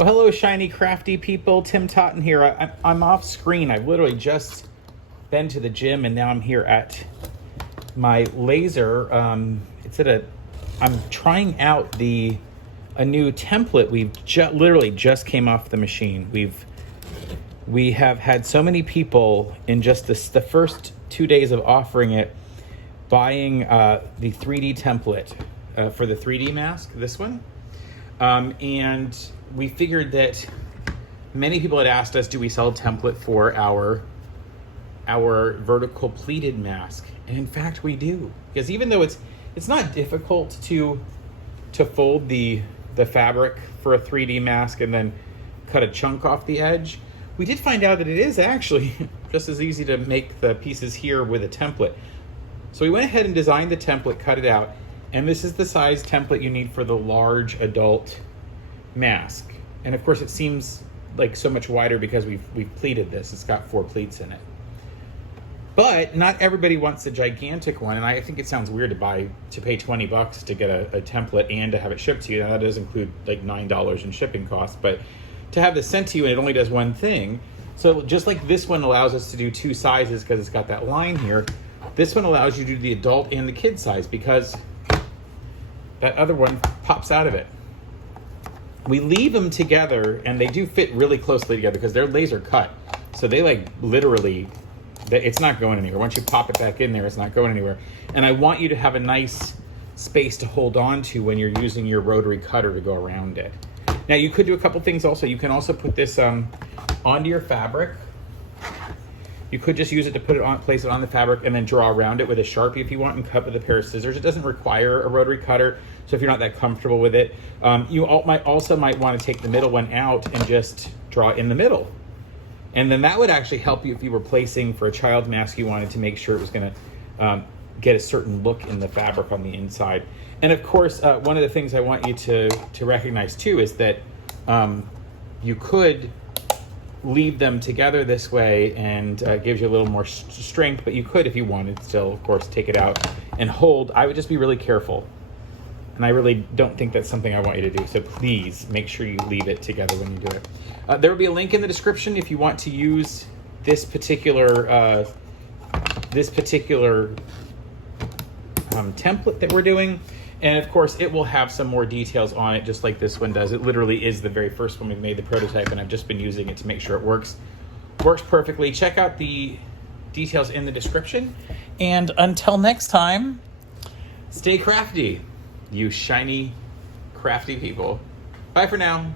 Well, hello, shiny, crafty people. Tim Totten here. I'm off screen. I've literally just been to the gym, and now I'm here at my laser. I'm trying out a new template. We've literally just came off the machine. We have had so many people in just the first 2 days of offering it, buying the 3D template for the 3D mask, this one. And we figured that many people had asked us, do we sell a template for our vertical pleated mask? And in fact, we do. Because even though it's not difficult to fold the fabric for a 3D mask and then cut a chunk off the edge, we did find out that it is actually just as easy to make the pieces here with a template. So we went ahead and designed the template, cut it out, and this is the size template you need for the large adult mask. And of course it seems like so much wider because we've pleated this. It's got 4 pleats in it. But not everybody wants a gigantic one, and I think it sounds weird to pay $20 to get a template and to have it shipped to you. Now that does include like $9 in shipping costs, but to have this sent to you and it only does one thing. So just like this one allows us to do 2 sizes because it's got that line here, this one allows you to do the adult and the kid size because that other one pops out of it. We leave them together and they do fit really closely together because they're laser cut. So they like literally, it's not going anywhere. Once you pop it back in there, it's not going anywhere. And I want you to have a nice space to hold on to when you're using your rotary cutter to go around it. Now you could do a couple things also. You can also put this onto your fabric. You could just use it to place it on the fabric and then draw around it with a Sharpie if you want and cut with a pair of scissors. It doesn't require a rotary cutter, so if you're not that comfortable with it, you might want to take the middle one out and just draw in the middle. And then that would actually help you if you were placing for a child mask, you wanted to make sure it was going to get a certain look in the fabric on the inside. And of course, one of the things I want you to recognize too is that you could leave them together this way and gives you a little more strength, but you could, if you wanted, still, of course, take it out and hold. I would just be really careful. And I really don't think that's something I want you to do. So please make sure you leave it together when you do it. There will be a link in the description if you want to use this particular template that we're doing. And of course, it will have some more details on it, just like this one does. It literally is the very first one we made, the prototype, and I've just been using it to make sure it works perfectly. Check out the details in the description. And until next time, stay crafty, you shiny, crafty people. Bye for now.